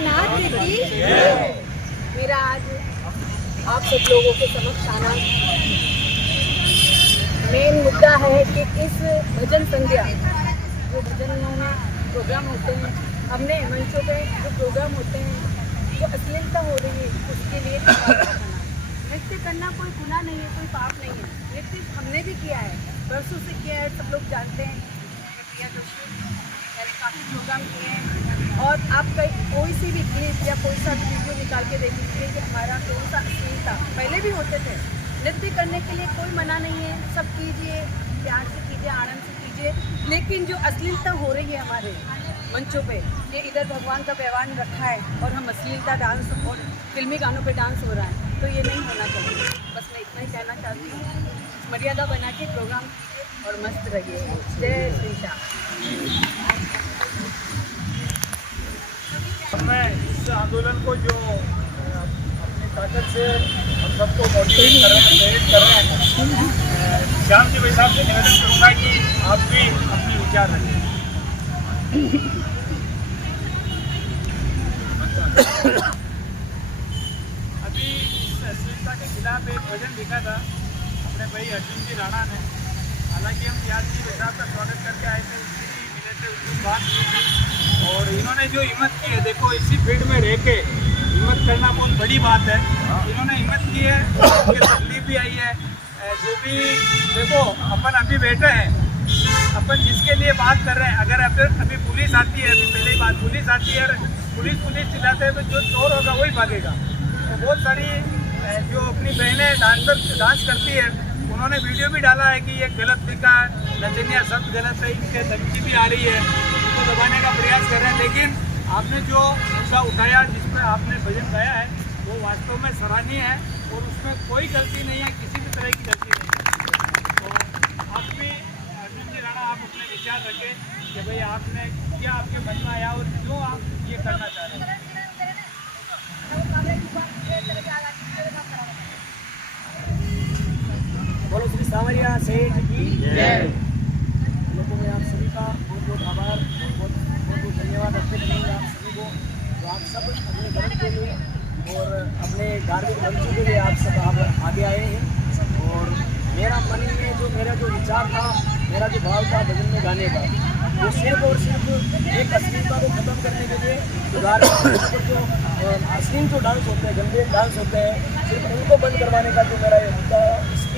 नाथ की मेरा आज आप सब लोगों के समक्ष आना मेन मुद्दा है कि इस भजन संध्या जो भजनों में प्रोग्राम होते हैं, हमने मंचों पे जो प्रोग्राम होते हैं जो अश्लीलता हो रही है उसके लिए नृत्य करना कोई गुनाह नहीं है, कोई पाप नहीं है। नृत्य हमने भी किया है, वर्षों से किया है, सब लोग जानते हैं। मैंने काफ़ी प्रोग्राम किए हैं और आप कोई सी भी क्लिप या कोई सा वीडियो निकाल के देख लीजिए कि हमारा कौन सा अश्लीलता पहले भी होते थे। नृत्य करने के लिए कोई मना नहीं है, सब कीजिए, प्यार से कीजिए, आनंद से कीजिए, लेकिन जो अश्लीलता हो रही है हमारे मंचों पे, ये इधर भगवान का पैवान रखा है और हम अश्लीलता डांस और फिल्मी गानों पे डांस हो रहा है, तो ये नहीं होना चाहिए। बस मैं इतना ही कहना चाहती हूँ, मर्यादा बना के प्रोग्राम कीजिए और मस्त रहिए। जय श्री श्याम। इस आंदोलन को जो अपनी ताकत से हम सबको मोटिवेट कर रहे हैं, प्रेरित कर रहे हैं, श्याम जी भाई साहब से निवेदन करूँगा कि आप भी अपने विचार रखें। अभी इस अश्लीलता के खिलाफ एक भजन लिखा था अपने भाई अर्जुन जी राणा ने। हालांकि हम याद जी भाई साहब का स्वागत करके आए थे, उससे भी मिले थे, उसकी बात की थी और इन्होंने जो हिम्मत की है, देखो इसी फील्ड में रह के हिम्मत करना बहुत बड़ी बात है। इन्होंने हिम्मत की है, उनकी तकलीफ भी आई है। जो भी देखो अपन अभी बैठे हैं, अपन जिसके लिए बात कर रहे हैं, अगर अभी पुलिस आती है, अभी पहले ही बात पुलिस आती है और पुलिस चिल्लाते हैं तो जो चोर होगा वही भागेगा। तो बहुत सारी जो अपनी बहनें डांस करती है, उन्होंने वीडियो भी डाला है कि ये गलत लिखा है, नचनिया शब्द गलत है, इनके धमकी भी आ रही है, उसको दबाने का प्रयास कर रहे हैं। लेकिन आपने जो मुद्दा उठाया, जिसमें आपने भजन गाया है, वो वास्तव में सराहनीय है और उसमें कोई गलती नहीं है, किसी भी तरह की गलती नहीं है। तो आप भी अर्जुन जी राणा, आप अपने विचार रखें कि भाई आपने क्या आपके मन में आया और क्यों आप ये करना चाह रहे हैं। बोलो श्री सांवरिया सेठ की जय। लोगों में आप सभी का बहुत बहुत आभार, बहुत धन्यवाद अर्पित करूँगा आप सभी को। तो आप सब अपने धर्म के लिए और अपने धार्मिक मंचों के लिए आप सब आगे आए हैं। और मेरा मन में मेरा जो विचार था, मेरा जो भाव था भजन में गाने का, वो सिर्फ और सिर्फ एक अश्लीलता को खत्म करने के लिए सुधार जो अश्लील जो डांस होते हैं, गंदे डांस होते हैं, सिर्फ उनको बंद करवाने का जो मेरा ये मुद्दा,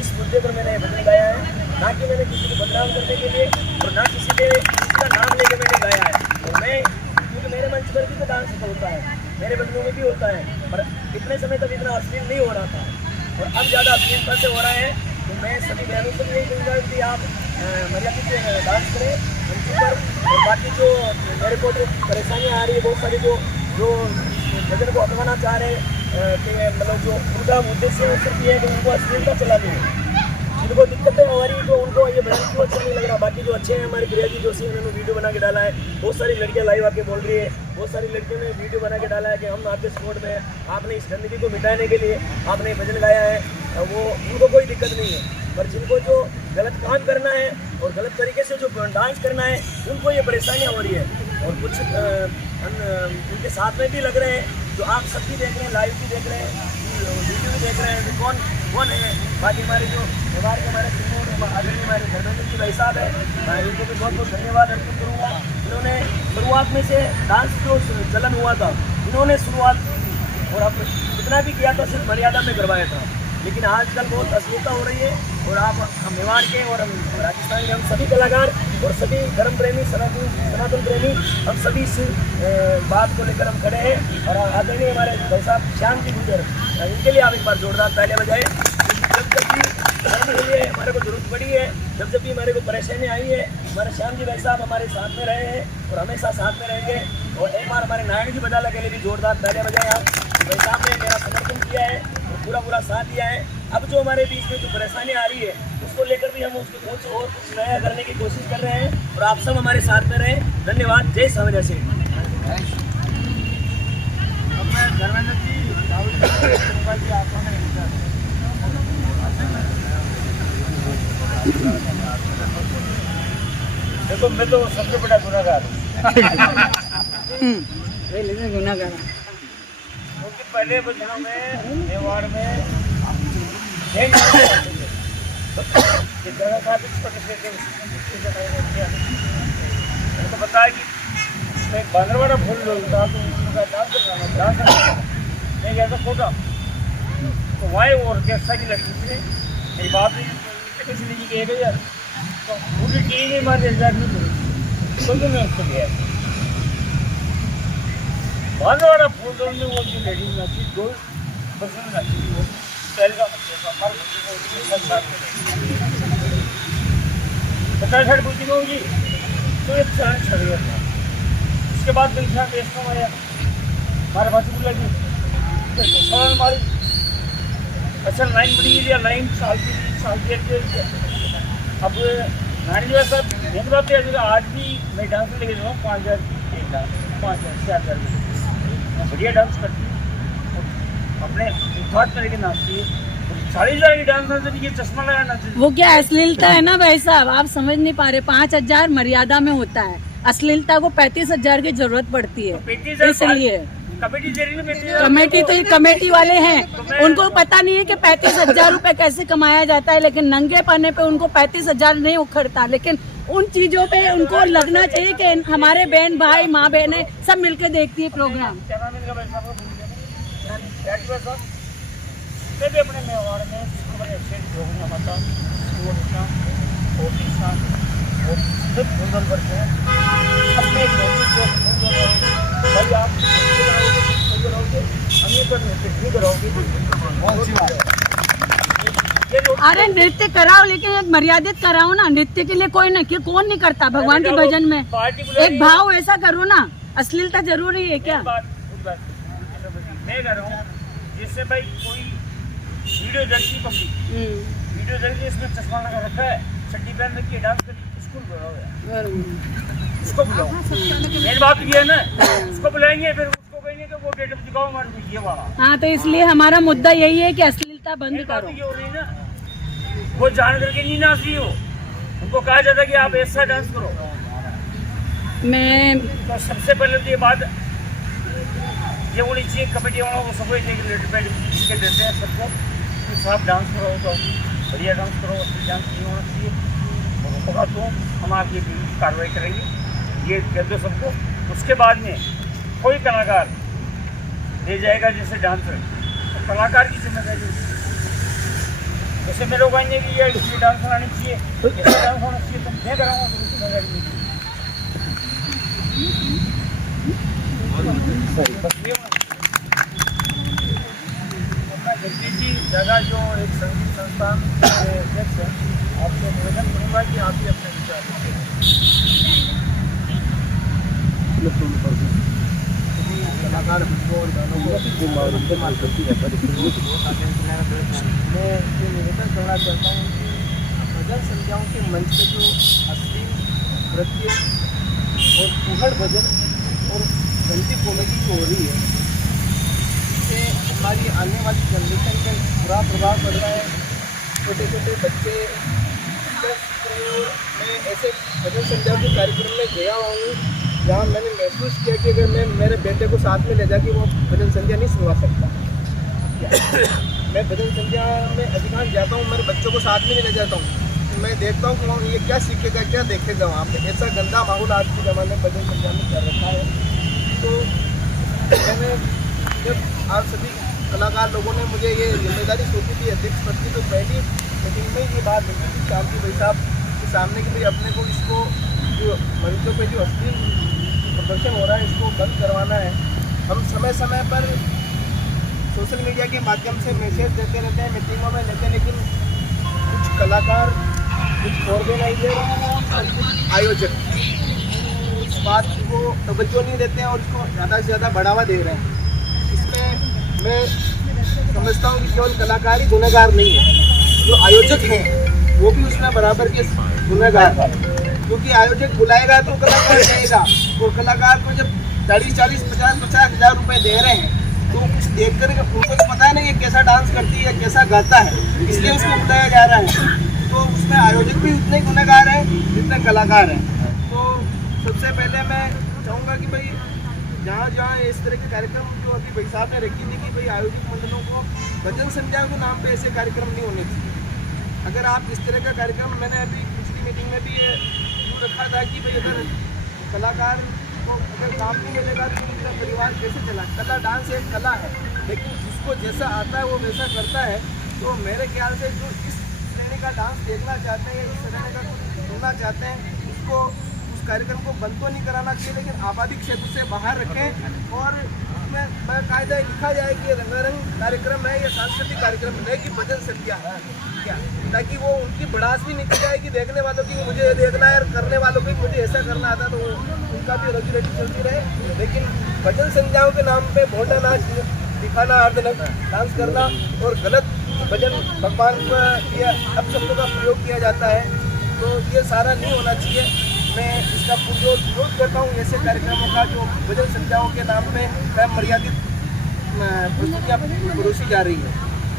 इस मुद्दे पर मैंने भजन गाया है। ना कि मैंने किसी को बदनाम करने के लिए और ना किसी का नाम लेके मैंने गाया है। और मैं, क्योंकि मेरे मंच पर भी तो डांस होता है, मेरे भजनों में भी होता है, पर इतने समय तक इतना अश्लील नहीं हो रहा था और अब ज़्यादा अश्लीलता से हो रहा है। तो मैं सभी बहनों से भी यही कहूँगा कि आप मर्यादा से डांस करें मंचों पर। और बाकी जो मेरे को जो परेशानियाँ आ रही है, बहुत सारी जो भजन को अपनाना चाह रहे हैं, कि मतलब जो उनका उद्देश्य है सिर्फ ये है कि उनको अश्लीलता चलानी है, जिनको दिक्कतें हो रही है तो उनको ये भजन क्यों अच्छा नहीं लग रहा। बाकी जो अच्छे हैं, हमारे प्रिया जी जोशी, उन्होंने वीडियो बना के डाला है, बहुत सारी लड़कियां लाइव आके बोल रही है, बहुत सारी लड़कियों ने वीडियो बना के डाला है कि हम आपके सपोर्ट में हैं, आपने इस गंदगी को मिटाने के लिए आपने भजन गाया है, वो उनको कोई दिक्कत नहीं है। पर जिनको जो गलत काम करना है और गलत तरीके से जो डांस करना है, उनको ये परेशानियाँ हो रही है। और कुछ उनके साथ में भी लग रहे हैं, जो आप सब भी देख रहे हैं, लाइव भी देख रहे हैं, वीडियो भी देख रहे हैं, कौन है। बाकी हमारे जो व्यवहार के हमारे आदरणीय हमारे धर्मेंद्र जी भाई साहब है, मैं इनको भी बहुत बहुत धन्यवाद अर्पित करूँगा। इन्होंने शुरुआत में से डांस जो चलन हुआ था, इन्होंने शुरुआत और अब जितना भी किया था सिर्फ मर्यादा में करवाया था। लेकिन आजकल बहुत अश्लीलता हो रही है और हम मेवाड़ के और हम राजस्थान के हम सभी कलाकार और सभी धर्म प्रेमी, सनातन प्रेमी, हम सभी इस बात को लेकर हम खड़े हैं। और आदरणीय हमारे भाई साहब श्याम जी गुजर, इनके लिए आप एक बार जोरदार तालियां बजाएं। जब भी धर्म के लिए हमारे को जरूरत पड़ी है, जब भी हमारे को परेशानी आई है, हमारे श्याम जी भाई साहब हमारे साथ में रहे हैं और हमेशा साथ में रहेंगे। और एक बार हमारे नारायण जी बजाला के लिए भी जोरदार तालियां बजाएं। आप भाई साहब ने मेरा समर्थन किया है और पूरा साथ दिया है। अब जो हमारे बीच में जो परेशानी आ रही है, उसको लेकर भी हम उसको कुछ नया करने की कोशिश कर रहे हैं और आप सब हमारे साथ में रहें। धन्यवाद। जय सांवरिया सेठ। अब मैं धर्मेंद्र जी, राहुल जी, आपको देखो, मैं तो सबसे बड़ा गुनहगार हूँ। क्योंकि पहले भजनों में मेवाड़ में उनको बताया कि एक बांद्रवाड़ा फूल था तो उनका डांस मैं गया था छोटा तो वहाँ ऑर्केस्ट्रा की लड़की थी मेरी बात नहीं किसी ने कह गई यार तो पूरी टीम ही मार तो मैं उसको गया बांद्रवाड़ा फूल में वो जो लेडी नाची दो पर्सन नाची वो स्टाइल का पचास 60 पूछी होगी तो एक चांद छड़ गया था उसके बाद देखा बेचना आया हमारे पास भी लगी सवाल मारी अच्छा लाइन बनी या लाइन साल की अब नानी जो है सर मेन बात है आज भी मैं डांस लेके जाऊँ 5000 एक डांस 5000 4000 बढ़िया डांस करती हूँ अपने हाथ करके नाचती है 40,000 की डांस नाचती ये चश्मा लगा नाचती वो क्या अश्लीलता है ना भाई साहब, आप समझ नहीं पा रहे। 5,000 मर्यादा में होता है, अश्लीलता को 35,000 की जरूरत पड़ती है। इसलिए कमेटी दे रही है कमेटी तो ये कमेटी वाले हैं, उनको पता नहीं है कि 35,000 रुपए कैसे कमाया जाता है, लेकिन नंगे पन्ने पे उनको 35,000 नहीं उखड़ता। लेकिन उन चीजों पे उनको लगना चाहिए कि हमारे बहन भाई माँ बहने सब मिलकर देखती है प्रोग्राम। भी अपने मेवाड़ में अच्छे माता सुंदर करते हैं अपने भाई आप अरे नृत्य कराओ, लेकिन एक मर्यादित कराओ ना। नृत्य के लिए कोई ना कौन नहीं करता भगवान के भजन में। एक भाव ऐसा करो ना, अश्लीलता जरूरी है क्या? मैं कह रहा हूँ जिससे भाई कोई वीडियो देखती पब्लिक वीडियो देखती इसमें चश्मा लगा रखा है चड्डी पहन रखी है डांस करती उसको बुलाओ उसको बुलाओ मेन बात ये है ना उसको बुलाएंगे फिर उसको कहेंगे कि वो गेट पे दिखाओ हमारे ये वाला। हाँ, तो इसलिए हमारा मुद्दा यही है कि अश्लीलता बंद करो। ये हो रही ना वो जान करके नहीं नाच रही हो, उनको कहा जाता है कि आप ऐसा डांस करो। मैं तो सबसे पहले तो ये बात ये होनी चाहिए कमेटी वालों को सबको एक लेटर लिख के देते हैं सबको कि साहब डांस करो तो बढ़िया डांस करो, असली डांस नहीं होना चाहिए होगा तो हम आपकी कार्रवाई करेंगे, ये कह दो सबको। उसके बाद में कोई कलाकार ले जाएगा जैसे डांसर तो कलाकार की जिम्मेदारी होती है। जैसे मेरे लोग आएंगे कि ये इसलिए डांसर आनी चाहिए ऐसा डांस होना चाहिए तो मैं कराऊँगा तो उसकी जिम्मेदारी नहीं। जगदीश जी जगह जो एक संगीत संस्थान के अध्यक्ष हैं, आपसे निवेदन करूँगा कि आप ही अपने विचार कलाकार हमको और गानों को इस्तेमाल करती है। मैं ये निवेदन करना चाहता हूँ कि भजन संध्याओं के मंच पे जो अश्लील नृत्य और उघड़ भजन और गंदी कॉमेडी जो हो रही है इससे हमारी आने वाली जनरेशन पर बुरा प्रभाव पड़ रहा है। छोटे छोटे बच्चे और मैं ऐसे भजन संध्या के कार्यक्रम में गया हुआ हूँ जहाँ मैंने महसूस किया कि अगर मैं मेरे बेटे को साथ में ले जाके वो भजन संध्या नहीं सुनवा सकता। मैं भजन संध्या में अधिकांश जाता हूँ, मेरे बच्चों को साथ में नहीं ले जाता हूँ। मैं देखता हूँ कि वहाँ ये क्या सीखेगा क्या देखेगा वहाँ पे। ऐसा गंदा माहौल आज के ज़माने में भजन संध्या में कर रखा है। तो मैंने जब आप सभी कलाकार लोगों ने मुझे ये जिम्मेदारी सौंपी थी अध्यक्ष पद की, तो पहली मीटिंग में ये बात हुई थी शांति भाई साहब के सामने कि भाई अपने को इसको जो मंचों पे जो अश्लील प्रदर्शन हो रहा है इसको बंद करवाना है। हम समय समय पर सोशल मीडिया के माध्यम से मैसेज देते रहते हैं, मीटिंगों में लेते हैं, लेकिन कुछ कलाकार कुछ ऑर्गेनाइजर और कुछ आयोजक इस बात को तवज्जो नहीं देते हैं और इसको ज़्यादा से ज़्यादा बढ़ावा दे रहे हैं। इसमें मैं समझता हूँ कि केवल कलाकार ही गुनहगार नहीं है, जो आयोजक हैं वो भी उसमें बराबर के गुनहगार है। क्योंकि आयोजक बुलाएगा तो कलाकार जाएगा और कलाकार को जब 40-40, 50-50 हज़ार रुपये दे रहे हैं तो कुछ देख कर उनको तो पता है नहीं ये कैसा डांस करती है कैसा गाता है, इसलिए उसको बुलाया जा रहा है। तो उसमें आयोजक भी उतने ही गुनहगार हैं जितने कलाकार हैं। तो सबसे पहले मैं चाहूँगा कि भाई जहाँ जहाँ इस तरह के कार्यक्रम जो अभी भाई साहब ने रखी थी कि भाई आयोजित मंडलों को भजन संध्या के नाम पे ऐसे कार्यक्रम नहीं होने चाहिए। अगर आप इस तरह का कार्यक्रम, मैंने अभी पिछली मीटिंग में भी ये यूँ रखा था कि भाई अगर कलाकार को अगर काम नहीं मिलेगा तो उनका परिवार कैसे चला। कला, डांस एक कला है, लेकिन जिसको जैसा आता है वो वैसा करता है। तो मेरे ख्याल से जो इस श्रेणी का डांस देखना चाहते हैं या इस श्रेणी का कुछ सुनना चाहते हैं, उसको कार्यक्रम को बंद तो नहीं कराना चाहिए, लेकिन आबादी क्षेत्र से बाहर रखें और उसमें बाकायदा लिखा जाए कि ये रंगारंग कार्यक्रम है या सांस्कृतिक कार्यक्रम है कि भजन संध्या है क्या, ताकि वो उनकी भड़ास भी निकल जाएगी देखने वालों की, मुझे ये देखना है, और करने वालों की मुझे ऐसा करना आता, तो उनका भी रोजी रोटी चलती रहे। लेकिन भजन संध्याओं के नाम पे भोंडा नाच दिखाना, अर्धनग डांस करना और गलत भजन भगवान पर या अपशब्दों का प्रयोग किया जाता है, तो ये सारा नहीं होना चाहिए। मैं इसका पुरजोर विरोध करता हूँ ऐसे कार्यक्रमों का जो भजन संध्याओं के नाम पे मर्यादित प्रस्तुतियाँ परोसी जा रही है।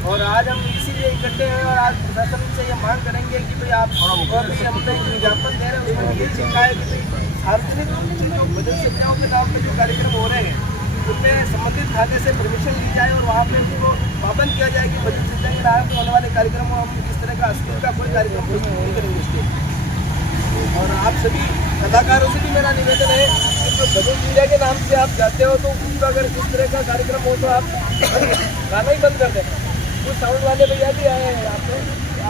और आज हम इसीलिए इकट्ठे हैं और आज प्रशासन से ये मांग करेंगे कि भाई आप और भी हम विज्ञापन दे रहे हैं, उसमें यही लिखा है कि भाई सार्वजनिक जो भजन संध्याओं के नाम पे जो कार्यक्रम हो रहे हैं उनमें संबंधित खाते से परमिशन ली जाए और वहाँ पे उनको पाबंद किया जाए कि भजन संध्या के नाम पे होने वाले कार्यक्रमों हम इस तरह का अश्लील का कोई कार्यक्रम नहीं करेंगे इसके। और आप सभी कलाकारों से भी मेरा निवेदन है कि जो भजन संध्या के नाम से आप जाते हो तो उनका अगर इस तरह का कार्यक्रम हो तो आप गाना ही बंद कर दें। कुछ साउंड वाले भैया भी आए हैं यहाँ पे,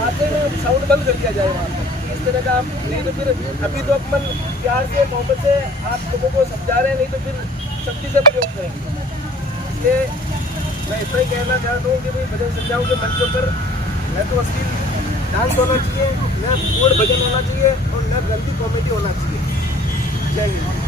आते हैं साउंड बंद कर दिया जाए वहाँ पर। इस तरह का आप नहीं तो फिर अभी तो अपन प्यार से मोहब्बत से आप लोगों को समझा रहे हैं, नहीं तो फिर सख्ती से प्रयोग करेंगे। इसलिए मैं इतना ही कहना चाहता हूँ कि भाई भजन संध्याओं के मंचों पर न तो अश्लील डांस होना चाहिए, न पूर्ण भजन होना चाहिए और न गंदी कॉमेडी होना चाहिए। जय हिंद।